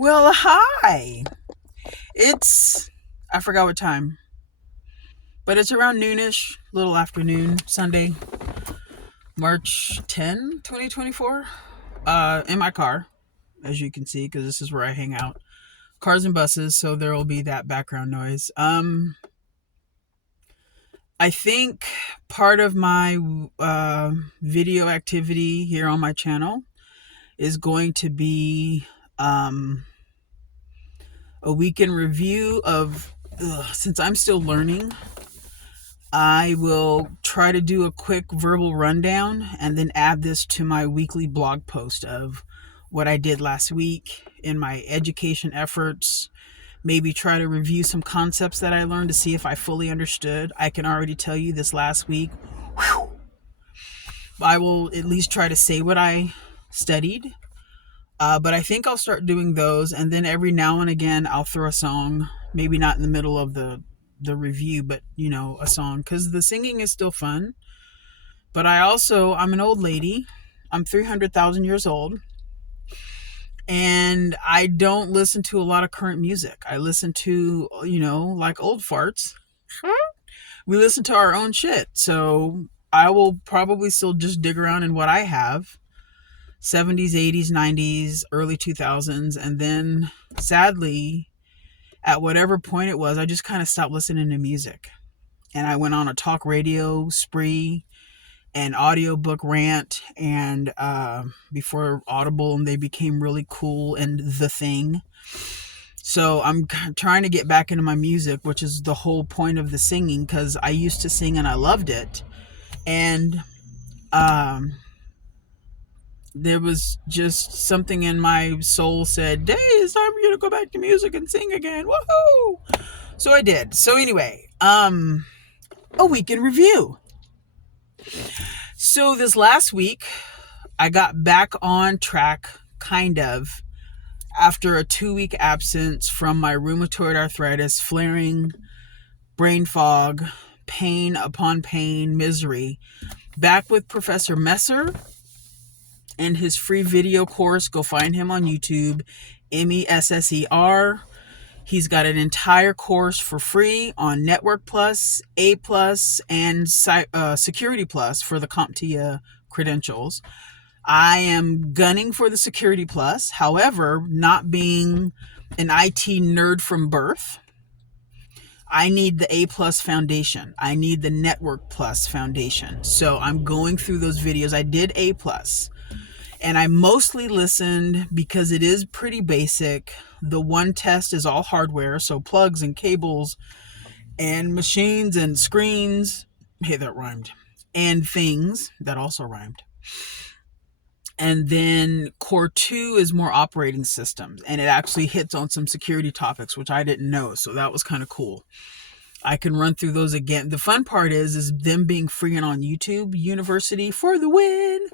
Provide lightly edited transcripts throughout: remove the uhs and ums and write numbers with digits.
Well, hi. I forgot what time, but it's around noonish, little afternoon, Sunday, March 10, 2024. In my car, as you can see, because this is where I hang out. Cars and buses, so there will be that background noise. I think part of my video activity here on my channel is going to be a weekend review of, since I'm still learning, I will try to do a quick verbal rundown and then add this to my weekly blog post of what I did last week in my education efforts. Maybe try to review some concepts that I learned to see if I fully understood. I can already tell you this last week, I will at least try to say what I studied. But I think I'll start doing those, and then every now and again I'll throw a song, maybe not in the middle of the review, but a song, because the singing is still fun. But I'm an old lady. I'm 300,000 years old, and I don't listen to a lot of current music. I listen to, like old farts. We listen to our own shit. So I will probably still just dig around in what I have. 70s, 80s, 90s, early 2000s, and then sadly, at whatever point it was, I just kind of stopped listening to music. And I went on a talk radio spree and audiobook rant, and before Audible and they became really cool and the thing. So I'm trying to get back into my music, which is the whole point of the singing, because I used to sing and I loved it. And there was just something in my soul said, hey, it's time for you to go back to music and sing again. Woohoo! So I did. So anyway, a week in review. So this last week, I got back on track, kind of, after a 2-week absence from my rheumatoid arthritis, flaring, brain fog, pain upon pain, misery. Back with Professor Messer and his free video course. Go find him on YouTube, MESSER. He's got an entire course for free on Network Plus, A Plus, and Security Plus for the CompTIA credentials. I am gunning for the Security Plus. However, not being an IT nerd from birth, I need the A Plus foundation. I need the Network Plus foundation. So I'm going through those videos. I did A Plus. And I mostly listened because it is pretty basic. The one test is all hardware, so plugs and cables and machines and screens. Hey, that rhymed. And things. That also rhymed. And then core 2 is more operating systems. And it actually hits on some security topics, which I didn't know. So that was kind of cool. I can run through those again. The fun part is them being free and on YouTube University for the win.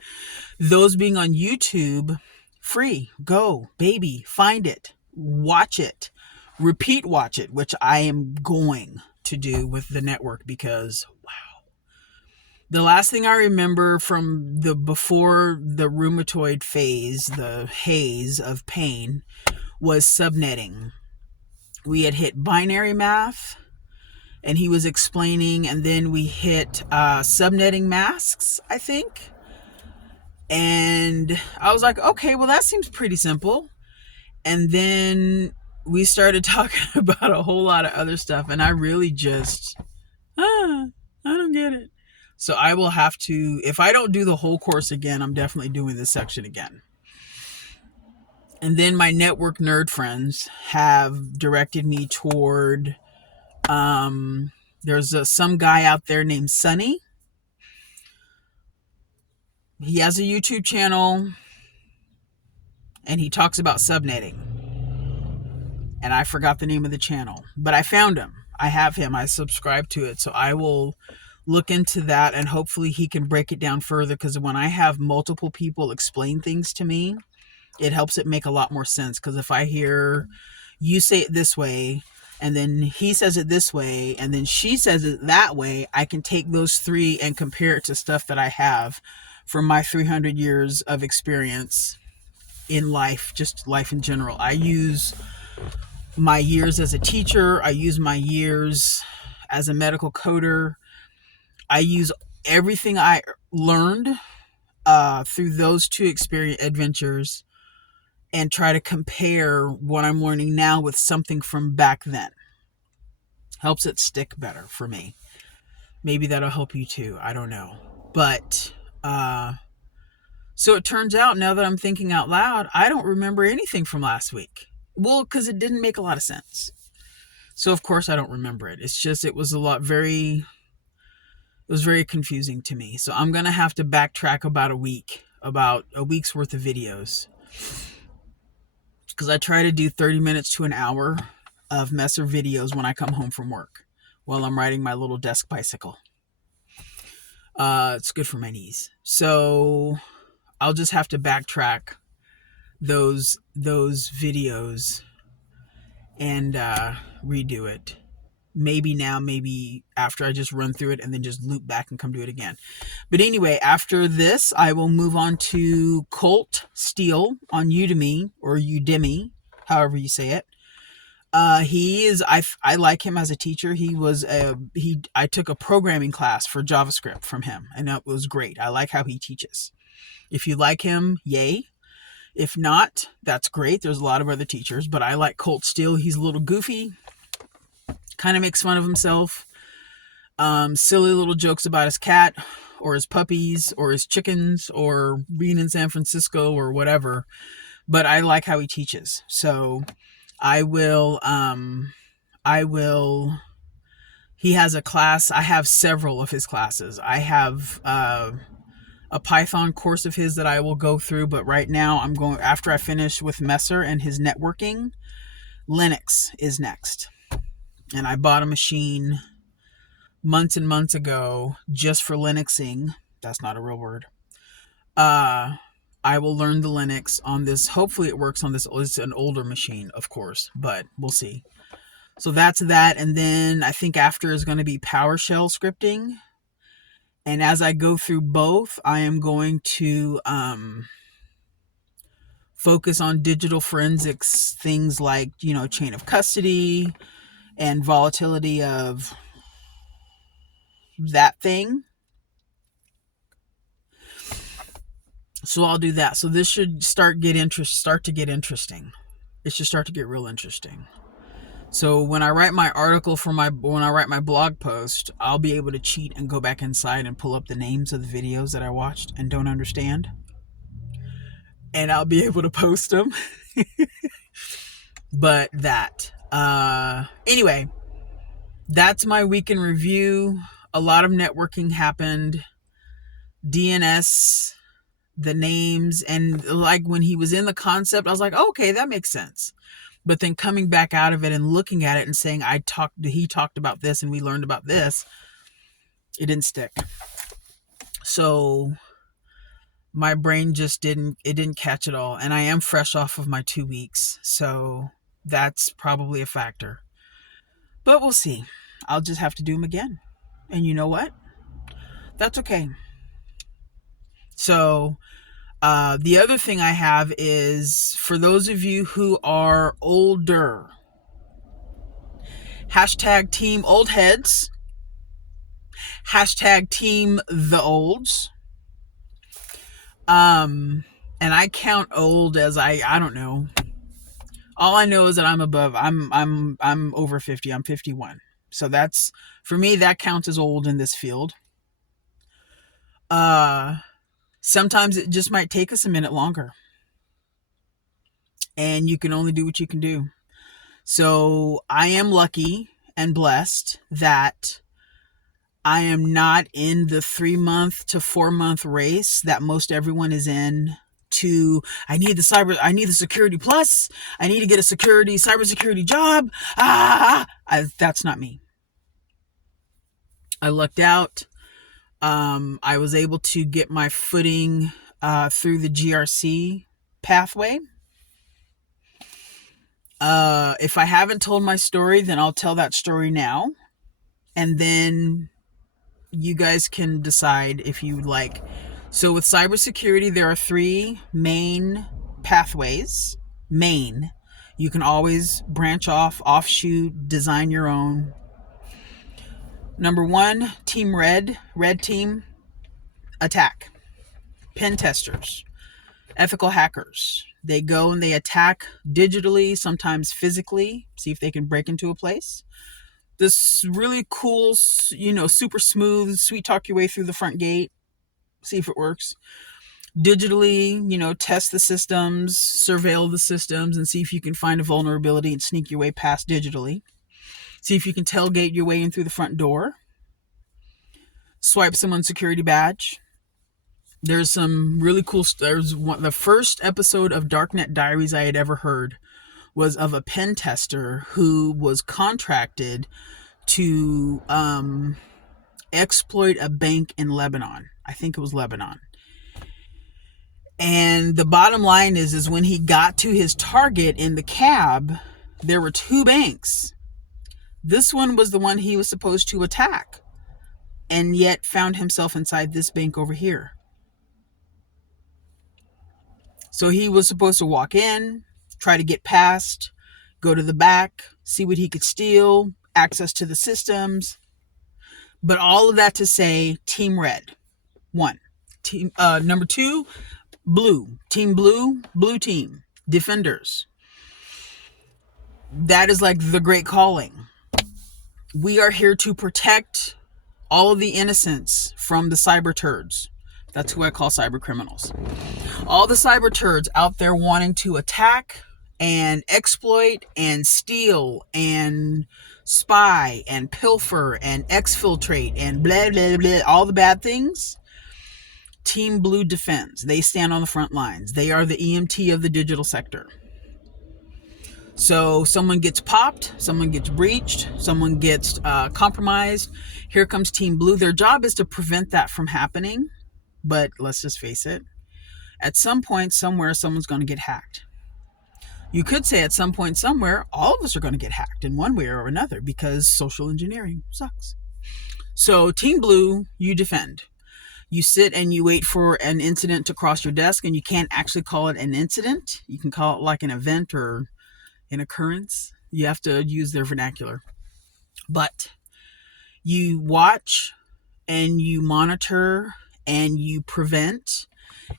Those being on YouTube, free. Go, baby, find it, watch it, repeat watch it, which I am going to do with the network because, wow. The last thing I remember from before the rheumatoid phase, the haze of pain, was subnetting. We had hit binary math, and he was explaining, and then we hit subnetting masks, I think. And I was like, okay, well, that seems pretty simple. And then we started talking about a whole lot of other stuff, and I really just, I don't get it. So I will have to, if I don't do the whole course again, I'm definitely doing this section again. And then my network nerd friends have directed me toward, there's some guy out there named Sunny. He has a YouTube channel, and he talks about subnetting. And I forgot the name of the channel, but I found him. I have him. I subscribe to it. So I will look into that, and hopefully he can break it down further, because when I have multiple people explain things to me, it helps it make a lot more sense. Because if I hear you say it this way, and then he says it this way, and then she says it that way, I can take those three and compare it to stuff that I have from my 300 years of experience in life, just life in general. I use my years as a teacher. I use my years as a medical coder. I use everything I learned through those two experience adventures and try to compare what I'm learning now with something from back then. Helps it stick better for me. Maybe that'll help you too. I don't know. But so it turns out, now that I'm thinking out loud, I don't remember anything from last week. Well, because it didn't make a lot of sense. So of course I don't remember it. It's just, it was very confusing to me. So I'm going to have to backtrack about a week's worth of videos. Because I try to do 30 minutes to an hour of Messer videos when I come home from work while I'm riding my little desk bicycle. It's good for my knees. So I'll just have to backtrack those videos and redo it. Maybe now, maybe after I just run through it and then just loop back and come to it again. But anyway, after this, I will move on to Colt Steele on Udemy, or Udemy, however you say it. I like him as a teacher. I took a programming class for JavaScript from him, and that was great. I like how he teaches. If you like him, yay. If not, that's great. There's a lot of other teachers, but I like Colt Steele. He's a little goofy, kind of makes fun of himself. Silly little jokes about his cat or his puppies or his chickens or being in San Francisco or whatever. But I like how he teaches. So I will, he has a class. I have several of his classes. I have, a Python course of his that I will go through, but right now after I finish with Messer and his networking, Linux is next. And I bought a machine months and months ago just for Linuxing. That's not a real word. I will learn the Linux on this. Hopefully it works on this. It's an older machine, of course, but we'll see. So that's that. And then I think after is going to be PowerShell scripting. And as I go through both, I am going to focus on digital forensics, things like, chain of custody and volatility of that thing. So I'll do that. So this should start to get interesting. It should start to get real interesting. So when I write my article when I write my blog post, I'll be able to cheat and go back inside and pull up the names of the videos that I watched and don't understand. And I'll be able to post them. But anyway, that's my week in review. A lot of networking happened. DNS, the names, and like when he was in the concept, I was like, oh, okay, that makes sense. But then coming back out of it and looking at it and saying, he talked about this and we learned about this, it didn't stick. So my brain just didn't catch it all. And I am fresh off of my 2 weeks. So that's probably a factor. But we'll see. I'll just have to do them again. And you know what? That's okay. So the other thing I have is, for those of you who are older, hashtag team old heads, hashtag team the olds. And I count old as I don't know. All I know is that I'm over 50. I'm 51. So that's, for me, that counts as old in this field. Sometimes it just might take us a minute longer. And you can only do what you can do. So I am lucky and blessed that I am not in the 3-month to 4-month race that most everyone is in. I need the security plus. I need to get a cybersecurity job. That's not me. I lucked out. I was able to get my footing through the GRC pathway. If I haven't told my story, then I'll tell that story now. And then you guys can decide if you would like. So with cybersecurity, there are 3 main pathways, main. You can always branch off, offshoot, design your own. Number one, team red team, attack. Pen testers, ethical hackers. They go and they attack digitally, sometimes physically, see if they can break into a place. This really cool, super smooth, sweet talk your way through the front gate, see if it works. Digitally, test the systems, surveil the systems, and see if you can find a vulnerability and sneak your way past digitally. See if you can tailgate your way in through the front door. Swipe someone's security badge. There's some really cool. The first episode of Darknet Diaries I had ever heard was of a pen tester who was contracted to exploit a bank in Lebanon. I think it was Lebanon. And the bottom line is when he got to his target in the cab, there were two banks. This one was the one he was supposed to attack, and yet found himself inside this bank over here. So he was supposed to walk in, try to get past, go to the back, see what he could steal, access to the systems. But all of that to say, Team Red, one. Number two, Blue. Team Blue, Blue Team, Defenders. That is like the great calling. We are here to protect all of the innocents from the cyber turds. That's who I call cyber criminals. All the cyber turds out there wanting to attack and exploit and steal and spy and pilfer and exfiltrate and blah, blah, blah, all the bad things. Team Blue defends. They stand on the front lines. They are the EMT of the digital sector. So someone gets popped, someone gets breached, someone gets compromised. Here comes Team Blue. Their job is to prevent that from happening. But let's just face it. At some point, somewhere, someone's going to get hacked. You could say at some point, somewhere, all of us are going to get hacked in one way or another because social engineering sucks. So Team Blue, you defend. You sit and you wait for an incident to cross your desk, and you can't actually call it an incident. You can call it like an event or an occurrence. You have to use their vernacular. But you watch and you monitor and you prevent.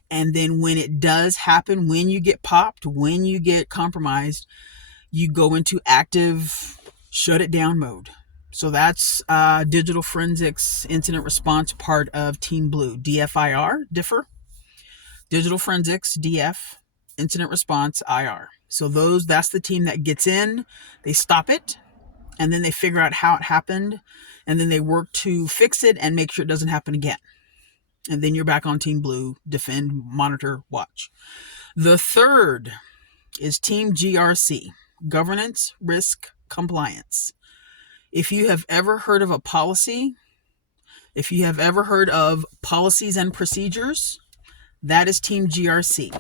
And then when it does happen, when you get popped, when you get compromised, you go into active shut it down mode. So that's digital forensics incident response part of Team Blue. DFIR, differ. Digital forensics, DF, incident response, IR. So that's the team that gets in, they stop it, and then they figure out how it happened, and then they work to fix it and make sure it doesn't happen again. And then you're back on Team Blue, defend, monitor, watch. The third is Team GRC, governance, risk, compliance. If you have ever heard of a policy, if you have ever heard of policies and procedures, that is Team GRC.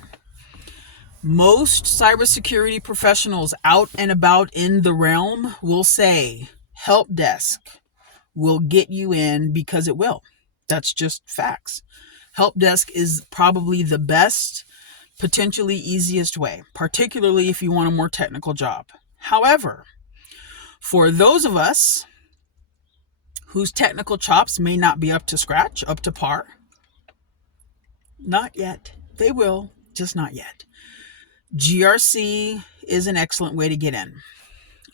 Most cybersecurity professionals out and about in the realm will say, help desk will get you in because it will. That's just facts. Help desk is probably the best, potentially easiest way, particularly if you want a more technical job. However, for those of us whose technical chops may not be up to scratch, up to par, not yet. They will, just not yet. GRC is an excellent way to get in.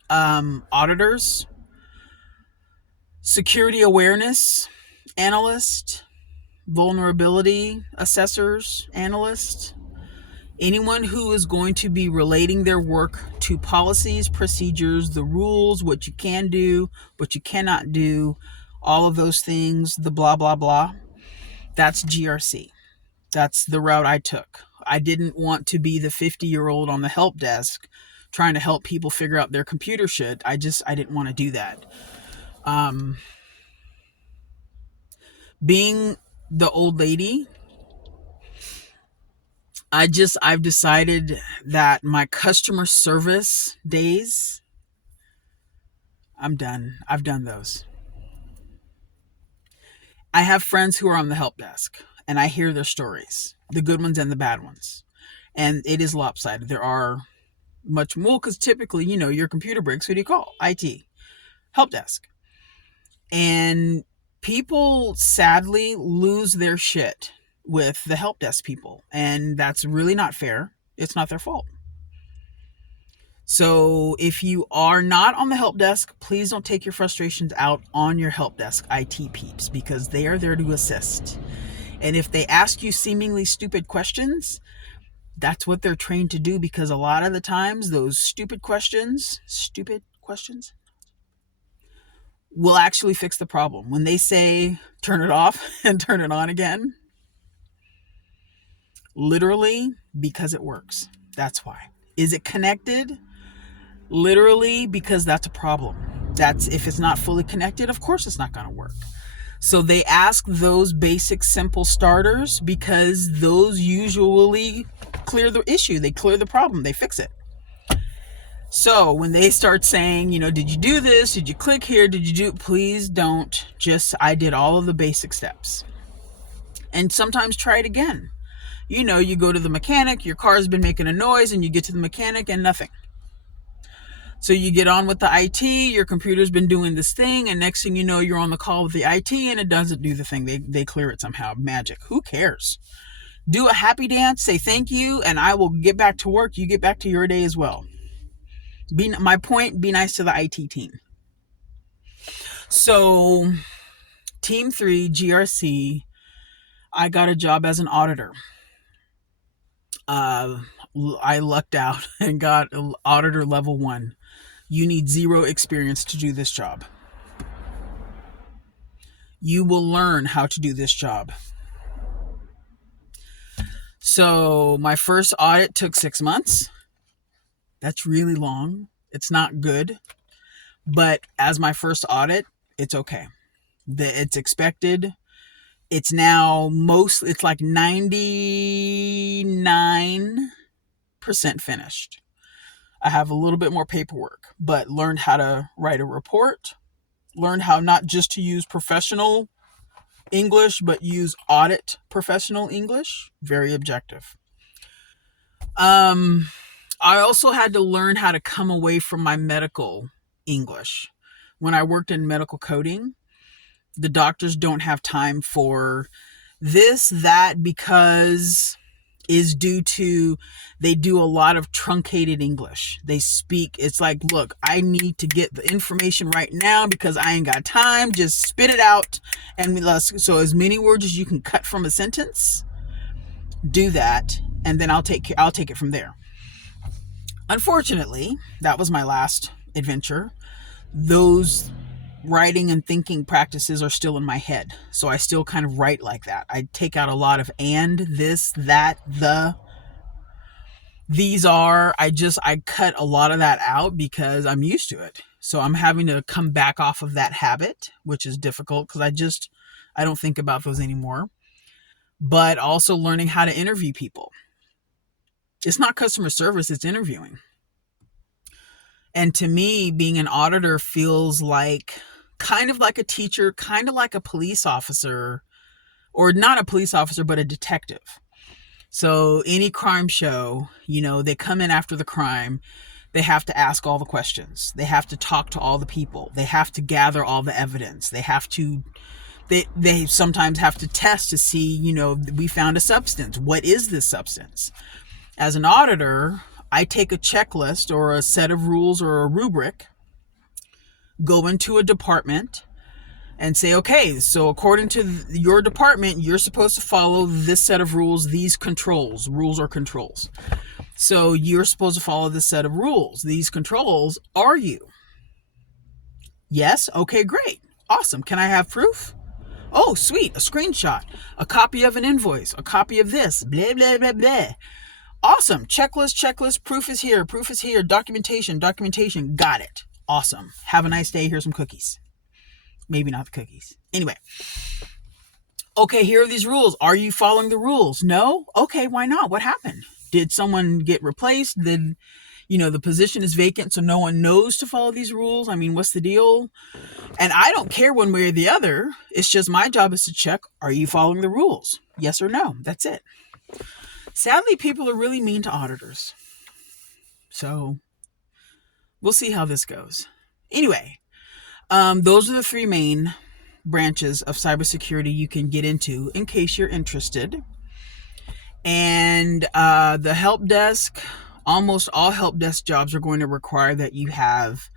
Auditors, security awareness analyst, vulnerability assessors analyst, anyone who is going to be relating their work to policies, procedures, the rules, what you can do, what you cannot do, all of those things, the blah, blah, blah. That's GRC. That's the route I took. I didn't want to be the 50-year-old on the help desk trying to help people figure out their computer shit. I didn't want to do that. Being the old lady, I've decided that my customer service days, I'm done. I've done those. I have friends who are on the help desk, and I hear their stories, the good ones and the bad ones. And it is lopsided. There are much more, because typically, your computer breaks, who do you call? IT, help desk. And people sadly lose their shit with the help desk people. And that's really not fair. It's not their fault. So if you are not on the help desk, please don't take your frustrations out on your help desk IT peeps, because they are there to assist. And if they ask you seemingly stupid questions, that's what they're trained to do, because a lot of the times those stupid questions will actually fix the problem. When they say turn it off and turn it on again, literally because it works. That's why. Is it connected? Literally because that's a problem. That's if it's not fully connected, of course it's not going to work. So they ask those basic simple starters because those usually clear the issue. They clear the problem. They fix it. So when they start saying, did you do this? Did you click here? Did you do? Please don't. I did all of the basic steps. And sometimes try it again. You go to the mechanic, your car's been making a noise, and you get to the mechanic and nothing. So you get on with the IT, your computer's been doing this thing, and next thing you know, you're on the call with the IT and it doesn't do the thing. They clear it somehow. Magic. Who cares? Do a happy dance, say thank you, and I will get back to work. You get back to your day as well. My point, be nice to the IT team. So, Team 3, GRC, I got a job as an auditor. I lucked out and got auditor level 1. You need 0 experience to do this job. You will learn how to do this job. So my first audit took 6 months. That's really long. It's not good. But as my first audit, it's okay. It's expected. It's now it's like 99% finished. I have a little bit more paperwork, but learned how to write a report, learned how not just to use professional English, but use audit professional English. Very objective. I also had to learn how to come away from my medical English. When I worked in medical coding, the doctors don't have time for this, that, because is due to they do a lot of truncated English. They speak, it's like, look, I need to get the information right now because I ain't got time. Just spit it out. And so as many words as you can cut from a sentence, do that, and then I'll take it from there. Unfortunately, that was my last adventure. Those writing and thinking practices are still in my head. So I still kind of write like that. I take out a lot of and, this, that, the, these are, I cut a lot of that out because I'm used to it. So I'm having to come back off of that habit, which is difficult because I don't think about those anymore. But also learning how to interview people. It's not customer service, it's interviewing. And to me, being an auditor feels like kind of like a teacher, kind of like a police officer, or not a police officer, but a detective. So any crime show, they come in after the crime. They have to ask all the questions. They have to talk to all the people. They have to gather all the evidence. They sometimes have to test to see, we found a substance. What is this substance? As an auditor, I take a checklist or a set of rules or a rubric, go into a department and say, okay, so according to your department, you're supposed to follow this set of rules, these rules or controls. So you're supposed to follow this set of rules. These controls, are you? Yes? Okay, great. Awesome. Can I have proof? Oh, sweet. A screenshot, a copy of an invoice, a copy of this, blah, blah, blah, blah. Awesome. Checklist. Proof is here. Documentation. Got it. Awesome. Have a nice day. Here's some cookies. Maybe not the cookies. Anyway. Okay, here are these rules. Are you following the rules? No? Okay, why not? What happened? Did someone get replaced? Did, the position is vacant so no one knows to follow these rules? I mean, what's the deal? And I don't care one way or the other. It's just my job is to check, are you following the rules? Yes or no? That's it. Sadly, people are really mean to auditors. So we'll see how this goes. Anyway, those are the three main branches of cybersecurity you can get into in case you're interested. And the help desk, almost all help desk jobs are going to require that you have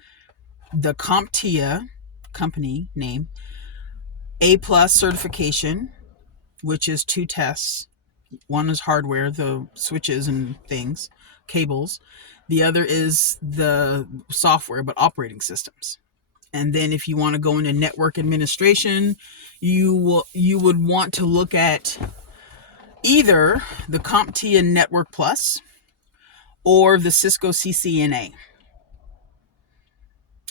the CompTIA, company name, A+ certification, which is 2 tests. One is hardware, the switches and things, cables. The other is the software, but operating systems. And then if you want to go into network administration, you would want to look at either the CompTIA Network Plus or the Cisco CCNA.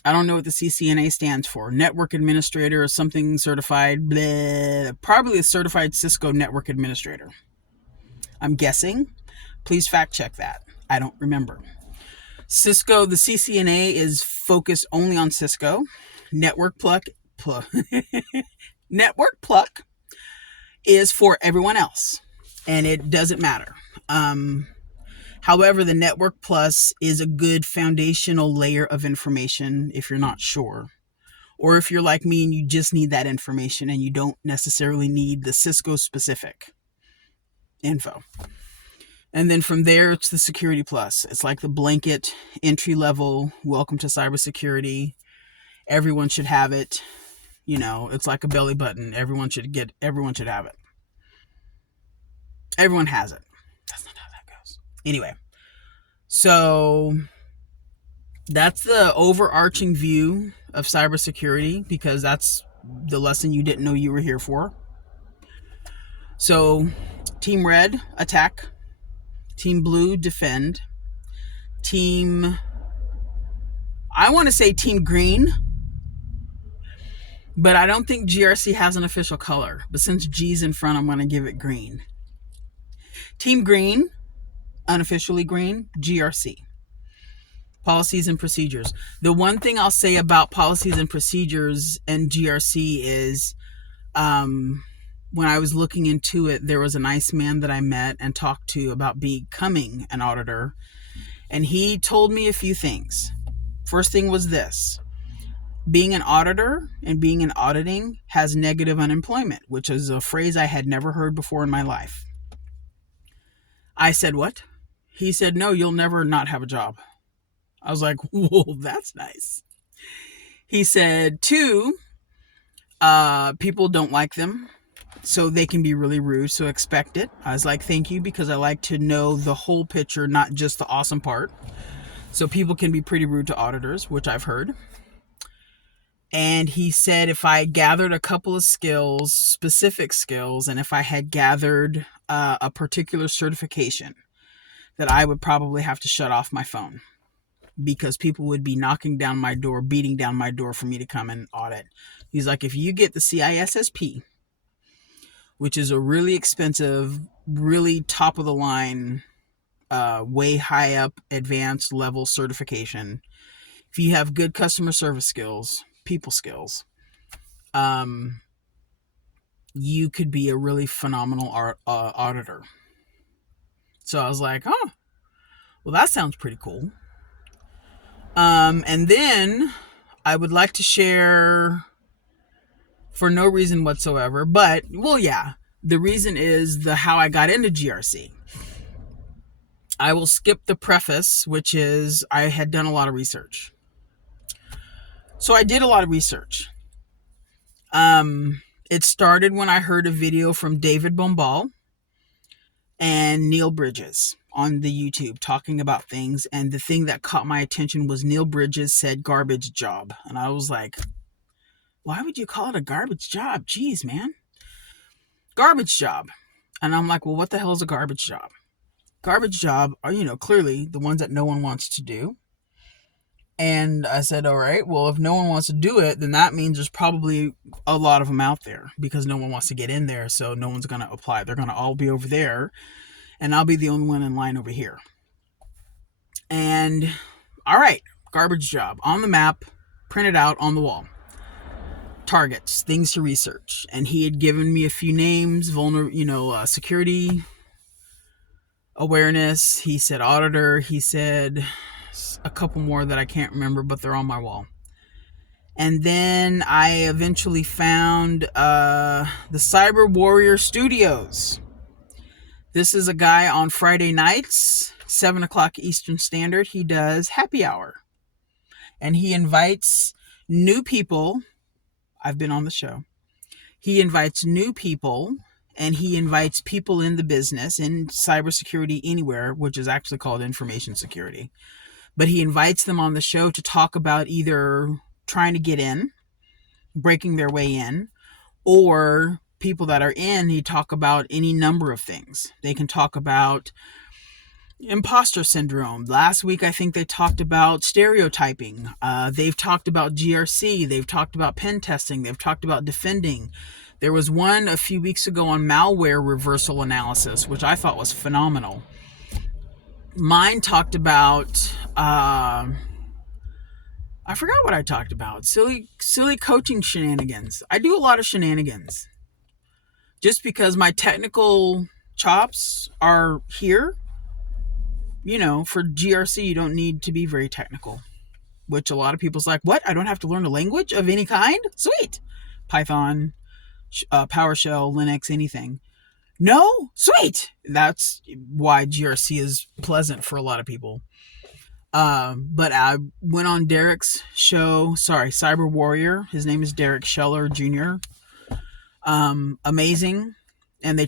I don't know what the CCNA stands for. Network Administrator or something certified. Blah, probably a certified Cisco Network Administrator, I'm guessing. Please fact check that. I don't remember. Cisco, the CCNA is focused only on Cisco. Network Pluck Network Pluck is for everyone else, and it doesn't matter. However, the Network Plus is a good foundational layer of information if you're not sure. Or if you're like me and you just need that information and you don't necessarily need the Cisco specific info. And then from there, it's the Security Plus. It's like the blanket entry level, welcome to cybersecurity. Everyone should have it. You know, it's like a belly button. Everyone should have it. Everyone has it. That's not how that goes. Anyway, so that's the overarching view of cybersecurity, because that's the lesson you didn't know you were here for. So, Team Red, attack. Team Blue, defend. I want to say Team Green, but I don't think GRC has an official color. But since G's in front, I'm going to give it green. Team Green, unofficially green, GRC. Policies and procedures. The one thing I'll say about policies and procedures and GRC is when I was looking into it, there was a nice man that I met and talked to about becoming an auditor. And he told me a few things. First thing was this. Being an auditor and being in auditing has negative unemployment, which is a phrase I had never heard before in my life. I said, what? He said, no, you'll never not have a job. I was like, whoa, that's nice. He said, 2, people don't like them, so they can be really rude, so expect it. I was like, thank you, because I like to know the whole picture, not just the awesome part. So people can be pretty rude to auditors, which I've heard. And he said if I gathered a couple of skills, specific skills, and if I had gathered a particular certification, that I would probably have to shut off my phone, because people would be knocking down my door, beating down my door for me to come and audit. He's like, if you get the CISSP, which is a really expensive, really top of the line, way high up, advanced level certification, if you have good customer service skills, people skills, you could be a really phenomenal auditor. So I was like, oh, well, that sounds pretty cool. And then I would like to share, for no reason whatsoever, but, well, yeah, the reason is how I got into GRC. I will skip the preface, which is I had done a lot of research. So I did a lot of research. It started when I heard a video from David Bombal and Neil Bridges on the YouTube talking about things. And the thing that caught my attention was Neil Bridges said garbage job. And I was like, why would you call it a garbage job? Jeez, man. Garbage job. And I'm like, well, what the hell is a garbage job? Garbage job are, clearly the ones that no one wants to do. And I said, all right, well, if no one wants to do it, then that means there's probably a lot of them out there, because no one wants to get in there. So no one's going to apply. They're going to all be over there, and I'll be the only one in line over here. And all right, garbage job on the map, printed out on the wall. Targets, things to research. And he had given me a few names, security, awareness. He said auditor. He said a couple more that I can't remember, but they're on my wall. And then I eventually found the Cyber Warrior Studios. This is a guy on Friday nights, 7 o'clock Eastern Standard. He does happy hour. And he invites new people. I've been on the show. He invites new people, and he invites people in the business, in cybersecurity anywhere, which is actually called information security. But he invites them on the show to talk about either trying to get in, breaking their way in, or people that are in, he talk about any number of things. They can talk about imposter syndrome. Last week, I think they talked about stereotyping. They've talked about GRC. They've talked about pen testing. They've talked about defending. There was one a few weeks ago on malware reversal analysis, which I thought was phenomenal. Mine talked about, I forgot what I talked about. Silly coaching shenanigans. I do a lot of shenanigans. Just because my technical chops are here, for GRC, you don't need to be very technical, which a lot of people's like, what? I don't have to learn a language of any kind? Sweet. Python, PowerShell, Linux, anything. No? Sweet. That's why GRC is pleasant for a lot of people. But I went on Derek's show, Cyber Warrior. His name is Derek Scheller Jr. Amazing. And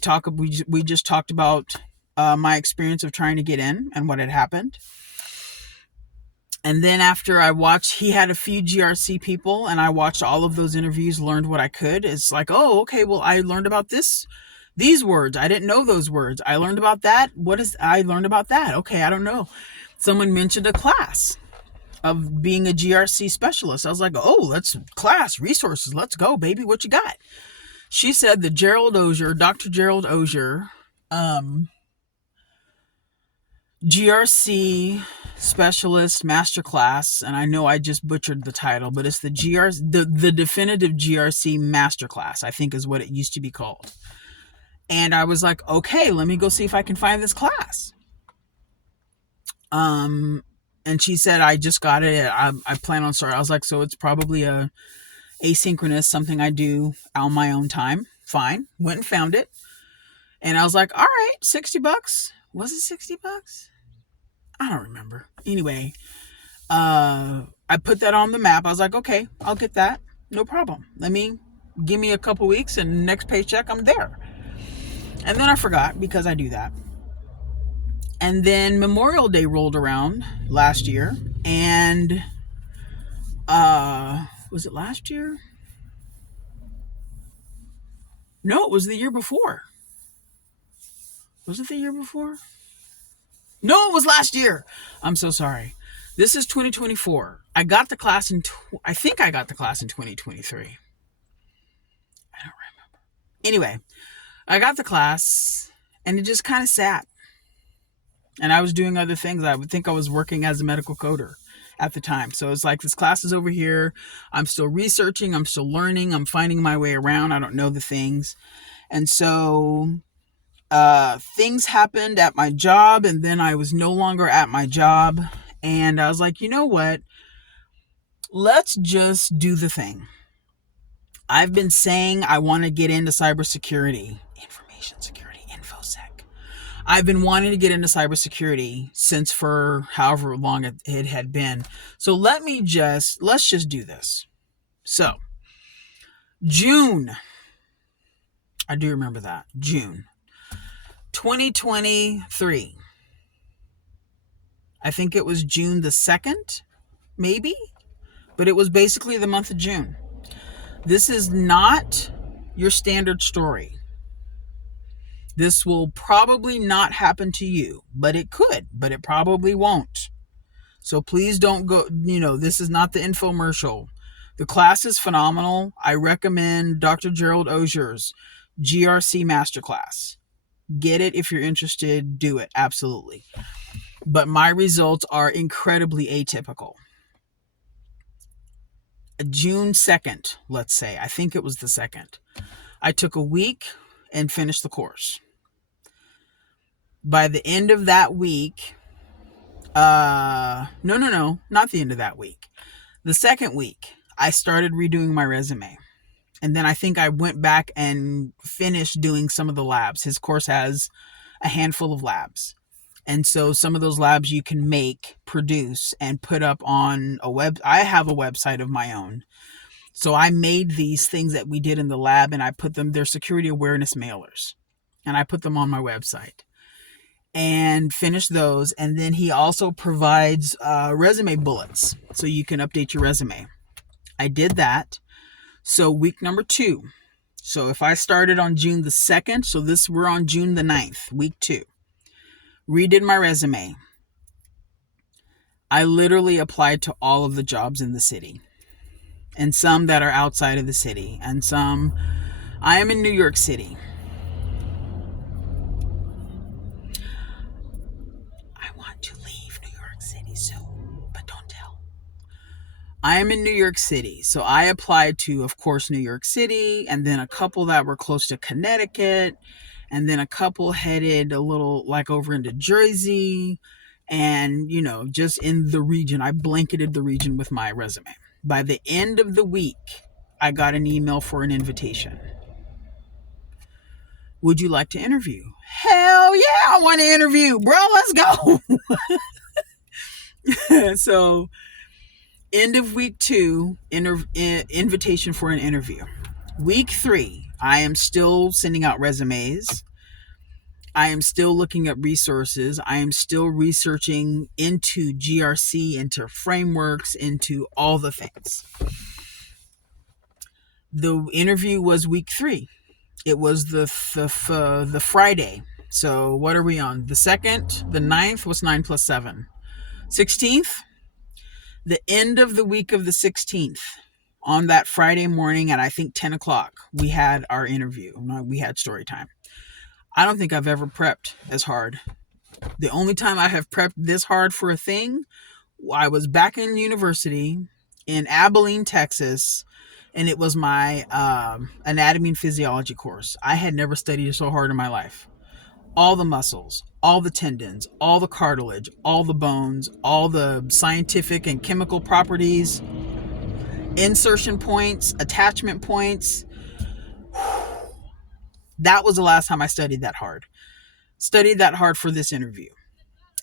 we just talked about my experience of trying to get in and what had happened. And then after I watched, he had a few GRC people, and I watched all of those interviews, learned what I could. It's like, oh, okay, well, I learned about these words. I didn't know those words. I learned about that. I learned about that? Okay, I don't know. Someone mentioned a class of being a GRC specialist. I was like, oh, class, resources. Let's go, baby. What you got? She said the Dr. Gerald Auger, GRC specialist masterclass, and I know I just butchered the title, but it's the definitive GRC masterclass, I think is what it used to be called. And I was like, okay, let me go see if I can find this class. And she said, I just got it. I plan on starting. I was like, so it's probably a asynchronous, something I do on my own time. Fine. Went and found it. And I was like, all right, $60. Was it $60? I don't remember. Anyway, I put that on the map. I was like, okay, I'll get that. No problem. Give me a couple weeks, and next paycheck, I'm there. And then I forgot, because I do that. And then Memorial Day rolled around last year, and was it last year? No, it was the year before. Was it the year before? No, it was last year. I'm so sorry. This is 2024. I got the class I think I got the class in 2023. I don't remember. Anyway, I got the class, and it just kind of sat. And I was doing other things. I would think I was working as a medical coder at the time. So it's like, this class is over here. I'm still researching. I'm still learning. I'm finding my way around. I don't know the things. And so things happened at my job, and then I was no longer at my job. And I was like, you know what? Let's just do the thing. I've been saying I want to get into cybersecurity, information security, InfoSec. I've been wanting to get into cybersecurity since for however long it had been. So let's just do this. So June, I do remember that, June 2023. I think it was June the 2nd, maybe, but it was basically the month of June. This is not your standard story. This will probably not happen to you, but it could, but it probably won't. So please don't go, this is not the infomercial. The class is phenomenal. I recommend Dr. Gerald Auger's GRC Masterclass. Get it if you're interested, do it, absolutely. But my results are incredibly atypical. June 2nd, let's say, I think it was the 2nd. I took a week and finished the course. By the end of that week, no, not the end of that week. The second week, I started redoing my resume. And then I think I went back and finished doing some of the labs. His course has a handful of labs. And so some of those labs you can make, produce, and put up on a web. I have a website of my own. So I made these things that we did in the lab and I put them, they're security awareness mailers. And I put them on my website and finished those. And then he also provides resume bullets so you can update your resume. I did that. So week number 2. So if I started on June the 2nd, so we're on June the 9th, week 2. Redid my resume. I literally applied to all of the jobs in the city. And some that are outside of the city. And some, I am in New York City. I want to leave New York City soon, but don't tell. I am in New York City. So I applied to, of course, New York City, and then a couple that were close to Connecticut, and then a couple headed a little like over into Jersey, and, just in the region. I blanketed the region with my resume. By the end of the week, I got an email for an invitation. Would you like to interview? Hell yeah, I want to interview, bro. Let's go. So, end of week 2, invitation for an interview. Week 3, I am still sending out resumes. I am still looking at resources. I am still researching into GRC, into frameworks, into all the things. The interview was week 3. It was the Friday. So what are we on? The 2nd, the 9th, what's 9 plus 7? 16th? The end of the week of the 16th. On that Friday morning at I think 10 o'clock, we had our interview. We had story time. I don't think I've ever prepped as hard. The only time I have prepped this hard for a thing, I was back in university in Abilene, Texas, and it was my anatomy and physiology course. I had never studied so hard in my life. All the muscles, all the tendons, all the cartilage, all the bones, all the scientific and chemical properties, insertion points, attachment points. That was the last time I studied that hard. Studied that hard for this interview.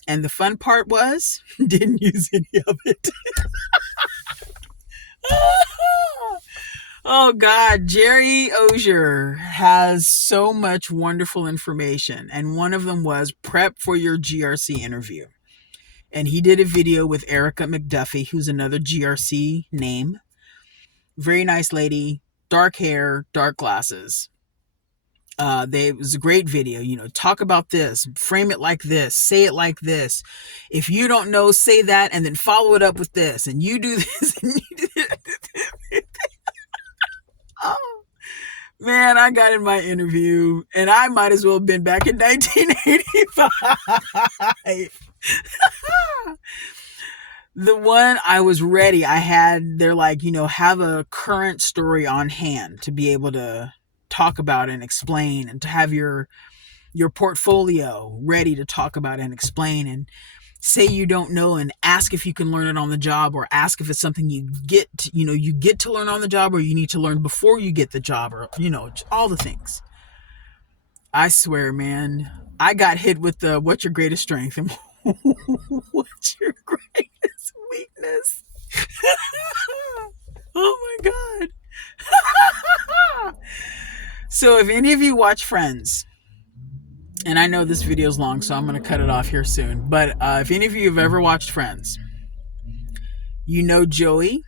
And the fun part was, didn't use any of it. Oh God, Jerry Ozier has so much wonderful information. And one of them was prep for your GRC interview. And he did a video with Erica McDuffie, who's another GRC name. Very nice lady, dark hair, dark glasses. It was a great video. Talk about this, frame it like this, say it like this. If you don't know, say that, and then follow it up with this, and you do this. And you do Oh, man, I got in my interview, and I might as well have been back in 1985. The one I was ready. They're like, have a current story on hand to be able to talk about and explain, and to have your portfolio ready to talk about and explain, and say you don't know and ask if you can learn it on the job, or ask if it's something you get to learn on the job, or you need to learn before you get the job, or all the things. I swear, man, I got hit with the what's your greatest strength and what's your greatest weakness. Oh my God. So if any of you watch Friends, and I know this video is long, so I'm going to cut it off here soon, but if any of you have ever watched Friends, Joey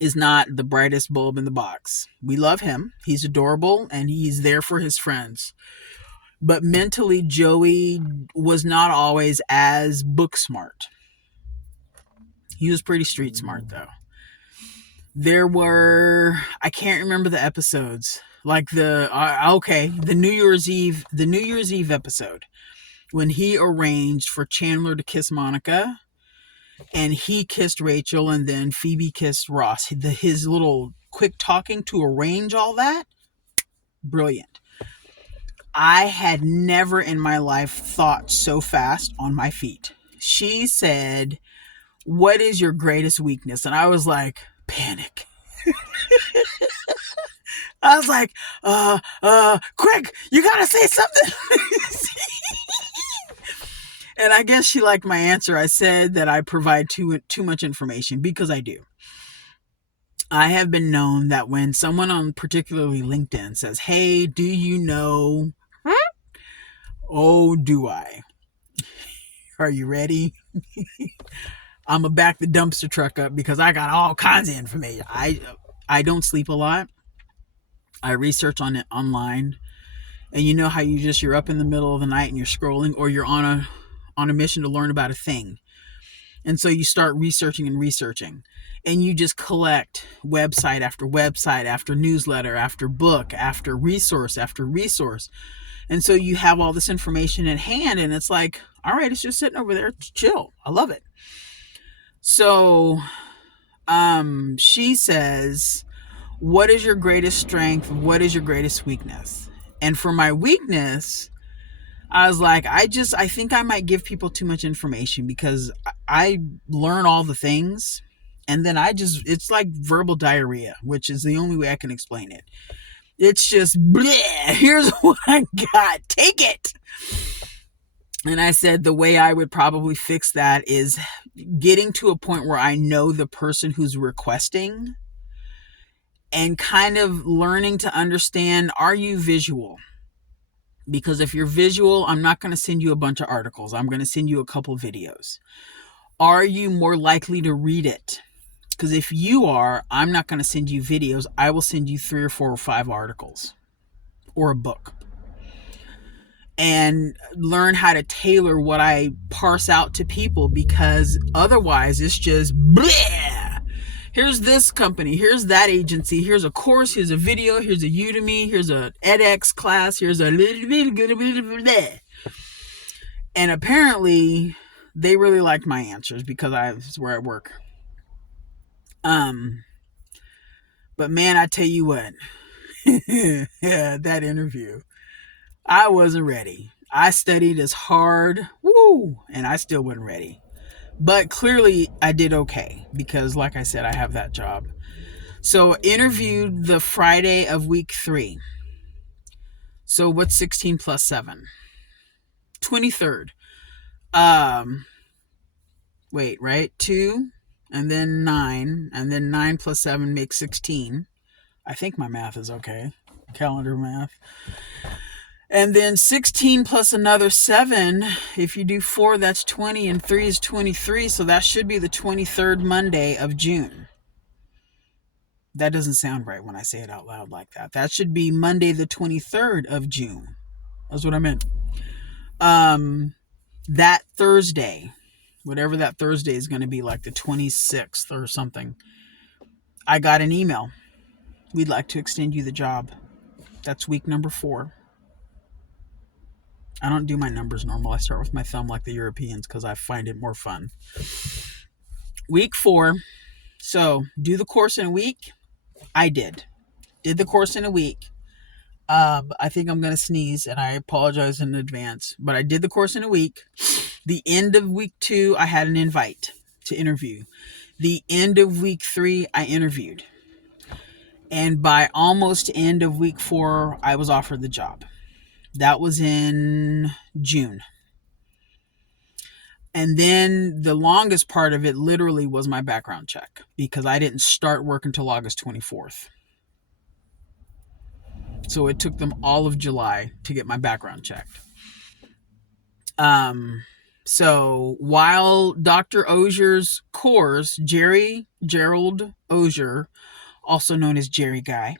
is not the brightest bulb in the box. We love him. He's adorable, and he's there for his friends. But mentally, Joey was not always as book smart. He was pretty street smart, though. I can't remember the episodes. Like the New Year's Eve episode, when he arranged for Chandler to kiss Monica, and he kissed Rachel, and then Phoebe kissed Ross. His little quick talking to arrange all that, brilliant. I had never in my life thought so fast on my feet. She said, "What is your greatest weakness?" And I was like, panic. I was like, quick, you gotta say something. And I guess she liked my answer. I said that I provide too much information, because I do. I have been known that when someone on particularly LinkedIn says, "Hey, do you know?" Oh, do I? Are you ready? I'm gonna back the dumpster truck up because I got all kinds of information. I don't sleep a lot. I research on it online, and you know how you're up in the middle of the night and you're scrolling, or you're on a mission to learn about a thing. And so you start researching and researching, and you just collect website after newsletter after book after resource after resource. And so you have all this information in hand, and it's like, all right, it's just sitting over there. Chill. I love it. So she says, "What is your greatest strength? What is your greatest weakness?" And for my weakness, I was like, I think I might give people too much information, because I learn all the things, and then it's like verbal diarrhea, which is the only way I can explain it. It's just, bleh, here's what I got, take it. And I said the way I would probably fix that is getting to a point where I know the person who's requesting, and kind of learning to understand, are you visual? Because if you're visual, I'm not going to send you a bunch of articles. I'm going to send you a couple videos. Are you more likely to read it? Because if you are, I'm not going to send you videos. I will send you 3 or 4 or 5 articles or a book. And learn how to tailor what I parse out to people, because otherwise it's just bleh. Here's this company, here's that agency, here's a course, here's a video, here's a Udemy, here's a edX class, here's a little bit. And apparently they really liked my answers, because it's where I work. But man, I tell you what, yeah, that interview, I wasn't ready. I studied as hard, and I still wasn't ready. But clearly I did okay, because like I said, I have that job. So interviewed the Friday of week 3. So what's 16 plus 7? 23rd. Wait, right? 2 and then 9, and then 9 plus 7 makes 16. I think my math is okay. Calendar math. And then 16 plus another 7, if you do 4, that's 20, and 3 is 23, so that should be the 23rd Monday of June. That doesn't sound right when I say it out loud like that. That should be Monday the 23rd of June. That's what I meant. That Thursday, whatever that Thursday is going to be, like the 26th or something, I got an email. We'd like to extend you the job. That's week number 4. I don't do my numbers normal. I start with my thumb like the Europeans, because I find it more fun. Week 4. So do the course in a week. I did the course in a week. I think I'm going to sneeze, and I apologize in advance, but I did the course in a week. The end of week 2, I had an invite to interview. The end of week 3, I interviewed. And by almost end of week 4, I was offered the job. That was in June. And then the longest part of it literally was my background check, because I didn't start work until August 24th. So it took them all of July to get my background checked. So while Dr. Ozier's course, Gerald Ozier, also known as Jerry Guy,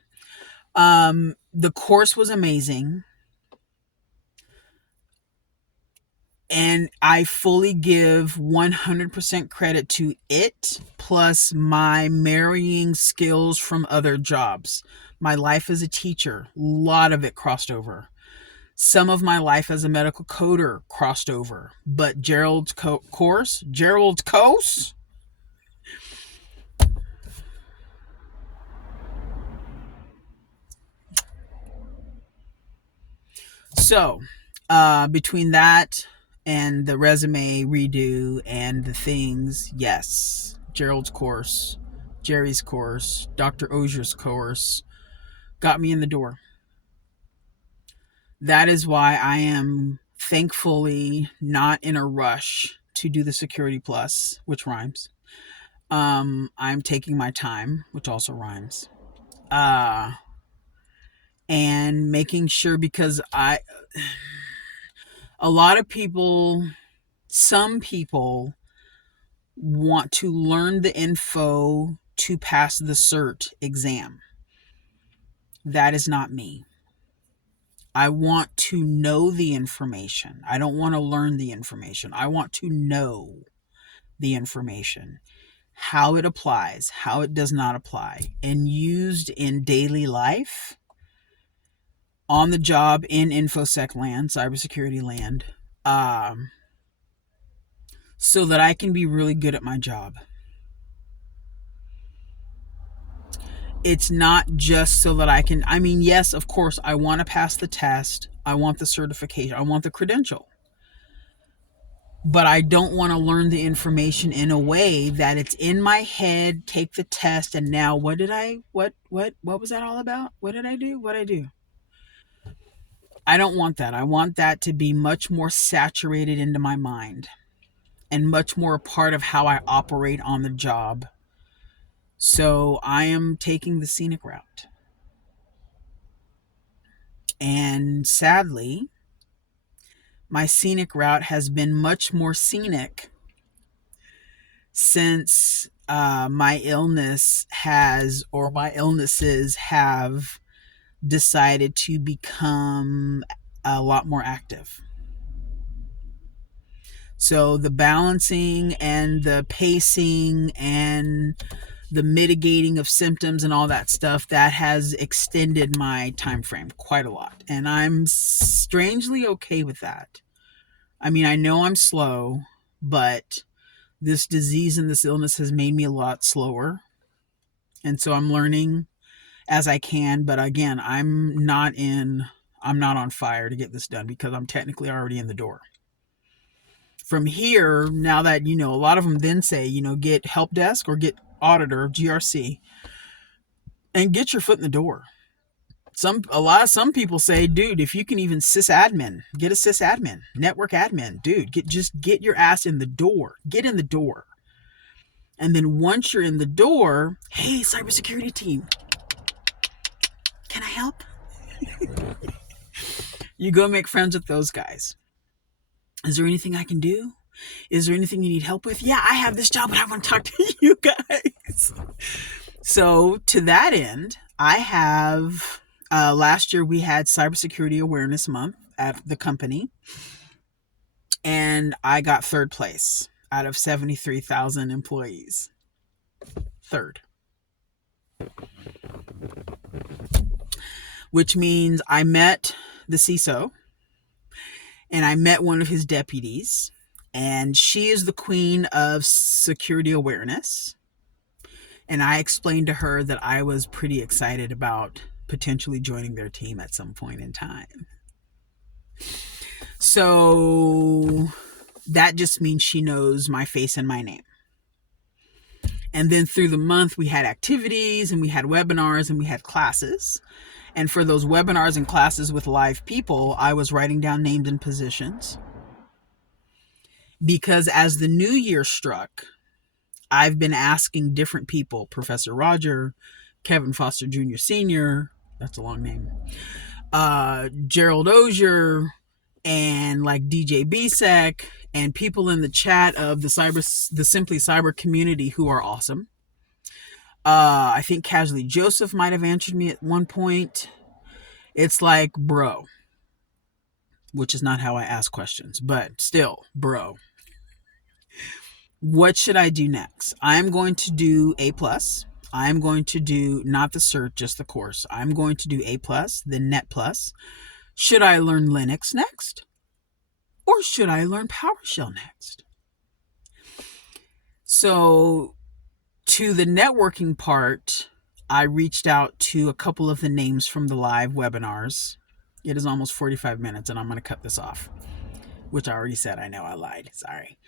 the course was amazing. And I fully give 100% credit to it, plus my marrying skills from other jobs. My life as a teacher, a lot of it crossed over. Some of my life as a medical coder crossed over. But Gerald's course, So, between that and the resume redo and the things, yes, Gerald's course, Jerry's course, Dr. Ozier's course got me in the door. That is why I am thankfully not in a rush to do the Security Plus, which rhymes. I'm taking my time, which also rhymes. And making sure, because a lot of people, some people want to learn the info to pass the CERT exam. That is not me. I want to know the information. I don't want to learn the information. I want to know the information, how it applies, how it does not apply, and used in daily life, on the job, in InfoSec land, cybersecurity land, so that I can be really good at my job. It's not just so that I can, yes, of course, I want to pass the test. I want the certification. I want the credential. But I don't want to learn the information in a way that it's in my head, take the test, and now what was that all about? What did I do? I don't want that. I want that to be much more saturated into my mind and much more a part of how I operate on the job. So I am taking the scenic route. And sadly, my scenic route has been much more scenic since my illnesses have decided to become a lot more active. So the balancing and the pacing and the mitigating of symptoms and all that stuff, that has extended my time frame quite a lot. And I'm strangely okay with that. I know I'm slow, but this disease and this illness has made me a lot slower. And so I'm learning as I can. But again, I'm not on fire to get this done because I'm technically already in the door. From here, now that, a lot of them then say, get help desk or get auditor, GRC, and get your foot in the door. Some people say, dude, if you can even sysadmin, get a sysadmin, network admin, dude, get your ass in the door, get in the door. And then once you're in the door, hey, cybersecurity team, can I help? You go make friends with those guys. Is there anything I can do? Is there anything you need help with? Yeah, I have this job, but I want to talk to you guys. So to that end, I have, last year we had Cybersecurity Awareness Month at the company, and I got third place out of 73,000 employees. Third. Which means I met the CISO, and I met one of his deputies, and she is the queen of security awareness. And I explained to her that I was pretty excited about potentially joining their team at some point in time. So that just means she knows my face and my name. And then through the month, we had activities and we had webinars and we had classes. And for those webinars and classes with live people, I was writing down names and positions. Because as the new year struck, I've been asking different people, Professor Roger, Kevin Foster Jr. Sr., that's a long name, Gerald Ozier, and like DJ BSEC, and people in the chat of the Simply Cyber community who are awesome. I think Casually Joseph might have answered me at one point. It's like, bro, which is not how I ask questions, but still, bro, what should I do next? I'm going to do A+. I'm going to do not the cert, just the course. I'm going to do A+, then Net+. Should I learn Linux next? Or should I learn PowerShell next? So to the networking part, I reached out to a couple of the names from the live webinars It is almost 45 minutes, and I'm going to cut this off, which I already said. I know I lied. Sorry.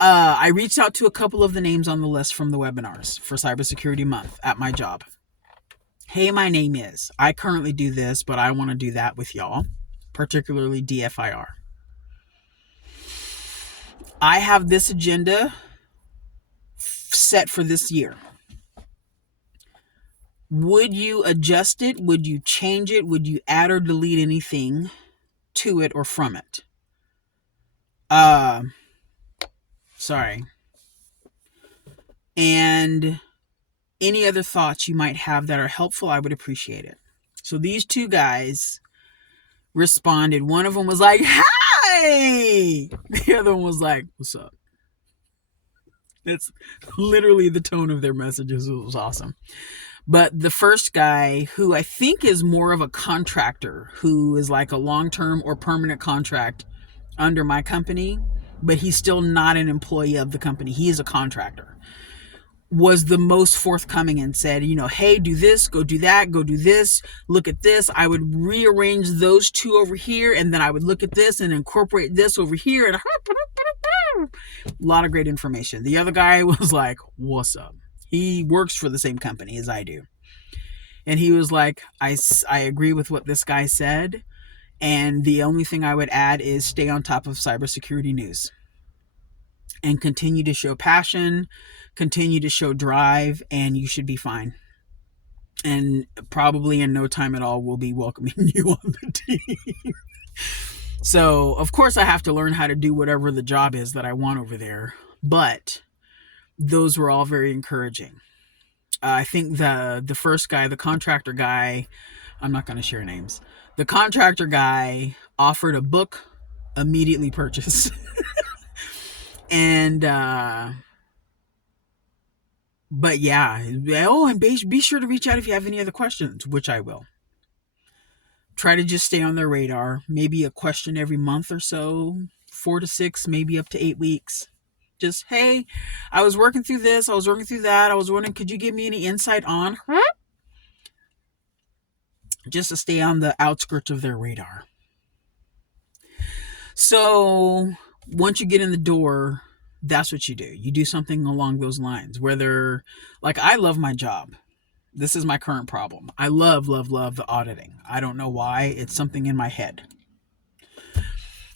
I reached out to a couple of the names on the list from the webinars for Cybersecurity Month at my job. Hey, my name is. I currently do this, but I want to do that with y'all, particularly DFIR. I have this agenda set for this year. Would you adjust it? Would you change it? Would you add or delete anything to it or from it? Sorry. And any other thoughts you might have that are helpful, I would appreciate it. So these two guys responded. One of them was like, "Hi!" The other one was like, "What's up?" That's literally the tone of their messages. It was awesome. But the first guy, who I think is more of a contractor, who is like a long-term or permanent contract under my company, but he's still not an employee of the company. He is a contractor, was the most forthcoming and said, hey, do this, go do that, go do this, look at this. I would rearrange those two over here, and then I would look at this and incorporate this over here. And a lot of great information. The other guy was like, "What's up?" He works for the same company as I do. And he was like, I agree with what this guy said. And the only thing I would add is stay on top of cybersecurity news and continue to show passion, continue to show drive, and you should be fine. And probably in no time at all, we'll be welcoming you on the team. So, of course, I have to learn how to do whatever the job is that I want over there. But those were all very encouraging. I think the first guy, the contractor guy, I'm not going to share names. The contractor guy offered a book, immediately purchased. And, but yeah. Oh, and be sure to reach out if you have any other questions, which I will. Try to just stay on their radar. Maybe a question every month or so, 4 to 6, maybe up to 8 weeks. Just, hey, I was working through this, I was working through that, I was wondering, could you give me any insight on? Just to stay on the outskirts of their radar. So once you get in the door, that's what you do. You do something along those lines. Whether, like, I love my job. This is my current problem. I love the auditing. I don't know why. It's something in my head.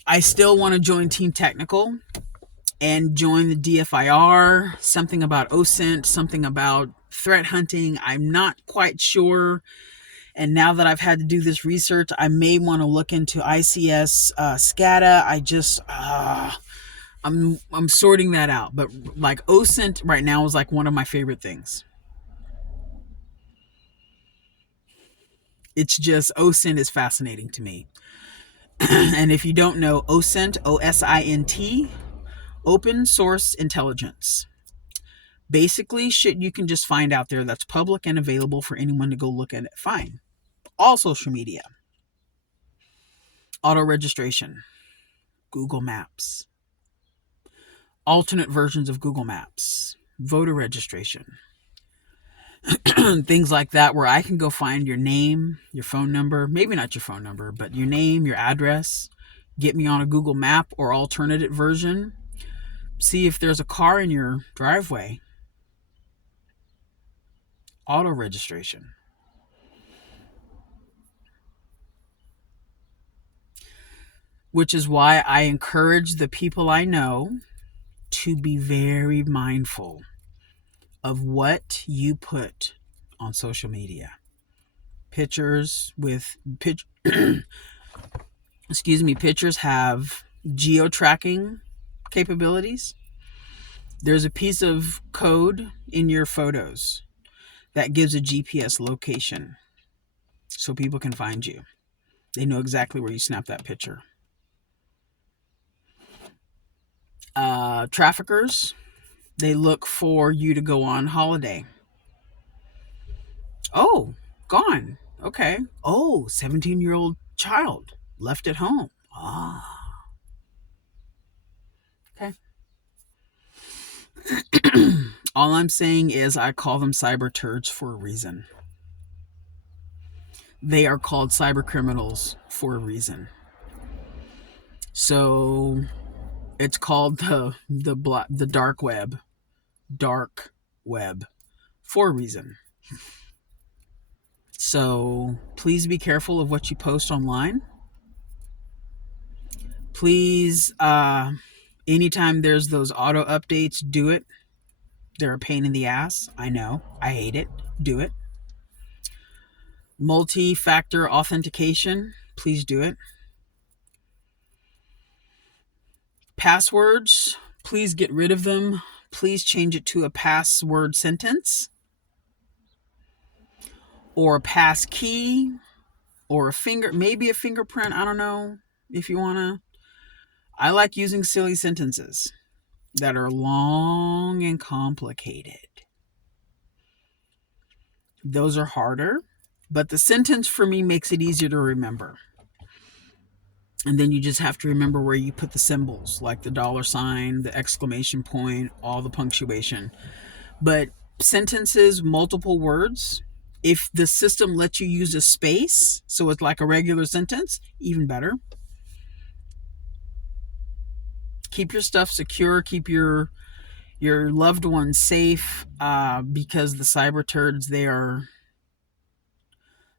I still want to join Team Technical and join the DFIR, something about OSINT, something about threat hunting. I'm not quite sure. And now that I've had to do this research, I may want to look into ICS SCADA. I'm sorting that out. But like OSINT right now is like one of my favorite things. It's just, OSINT is fascinating to me. And if you don't know, OSINT, OSINT, Open Source Intelligence. Basically, shit you can just find out there that's public and available for anyone to go look at it. Fine. All social media. Auto registration. Google Maps. Alternate versions of Google Maps. Voter registration. Things like that, where I can go find your name, your phone number, maybe not your phone number, but your name, your address, get me on a Google map or alternative version, see if there's a car in your driveway. Auto registration. Which is why I encourage the people I know to be very mindful of what you put on social media. Pictures pictures have geo-tracking capabilities. There's a piece of code in your photos that gives a GPS location so people can find you. They know exactly where you snapped that picture. Traffickers, they look for you to go on holiday. Oh, gone. Okay. Oh, 17-year-old child left at home. Okay. All I'm saying is I call them cyber turds for a reason. They are called cyber criminals for a reason. So it's called the dark web for a reason. So please be careful of what you post online. Please, anytime there's those auto updates, do it. They're a pain in the ass. I know. I hate it. Do it. Multi-factor authentication. Please do it. Passwords. Please get rid of them. Please change it to a password sentence or a pass key or maybe a fingerprint. I don't know if you want to. I like using silly sentences that are long and complicated. Those are harder, but the sentence for me makes it easier to remember. And then you just have to remember where you put the symbols, like the $, the exclamation point, all the punctuation. But sentences, multiple words, if the system lets you use a space, so it's like a regular sentence, even better. Keep your stuff secure. Keep your loved ones safe, because the cyber turds, they are...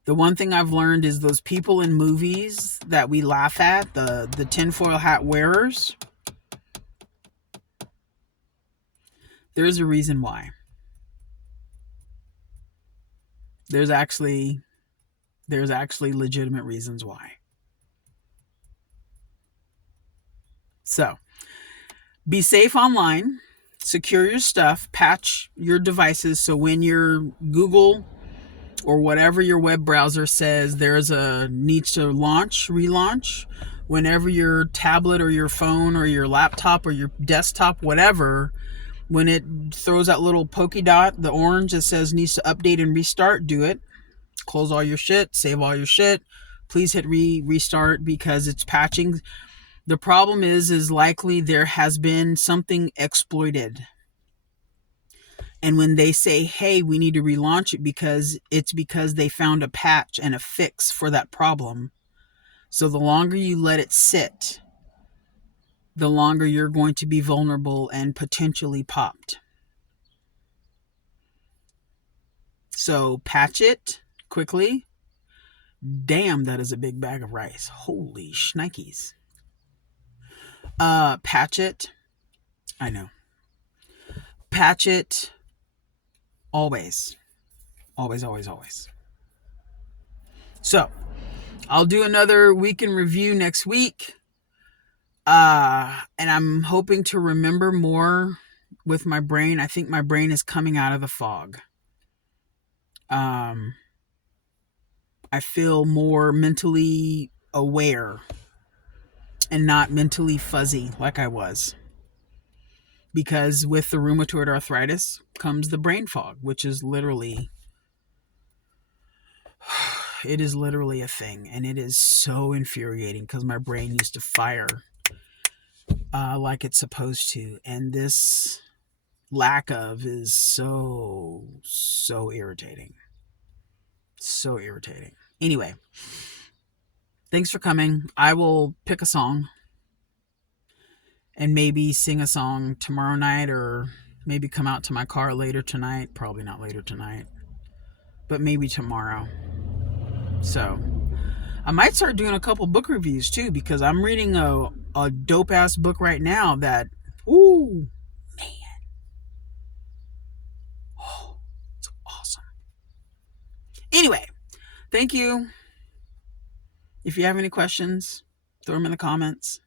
The one thing I've learned is those people in movies that we laugh at, the tinfoil hat wearers, there's a reason why. There's actually legitimate reasons why. So, be safe online, secure your stuff, patch your devices so when your Google or whatever your web browser says needs to relaunch, whenever your tablet or your phone or your laptop or your desktop, whatever, when it throws that little pokey dot, the orange that says needs to update and restart, do it. Close all your shit, save all your shit. Please hit restart because it's patching. The problem is likely there has been something exploited. And when they say, hey, we need to relaunch it because they found a patch and a fix for that problem. So the longer you let it sit, the longer you're going to be vulnerable and potentially popped. So patch it quickly. Damn, that is a big bag of rice. Holy shnikes. Patch it. I know. Patch it. Always. Always, always, always. So, I'll do another week in review next week. And I'm hoping to remember more with my brain. I think my brain is coming out of the fog. I feel more mentally aware and not mentally fuzzy like I was. Because with the rheumatoid arthritis comes the brain fog, which is literally a thing. And it is so infuriating because my brain used to fire like it's supposed to. And this lack of is so irritating. So irritating. Anyway, thanks for coming. I will pick a song and maybe sing a song tomorrow night, or maybe come out to my car later tonight. Probably not later tonight, but maybe tomorrow. So I might start doing a couple book reviews too, because I'm reading a dope ass book right now that, ooh, man. Oh, it's awesome. Anyway, thank you. If you have any questions, throw them in the comments.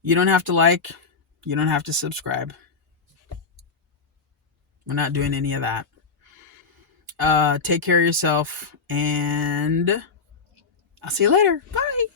You don't have to like. You don't have to subscribe. We're not doing any of that. Take care of yourself, and I'll see you later. Bye.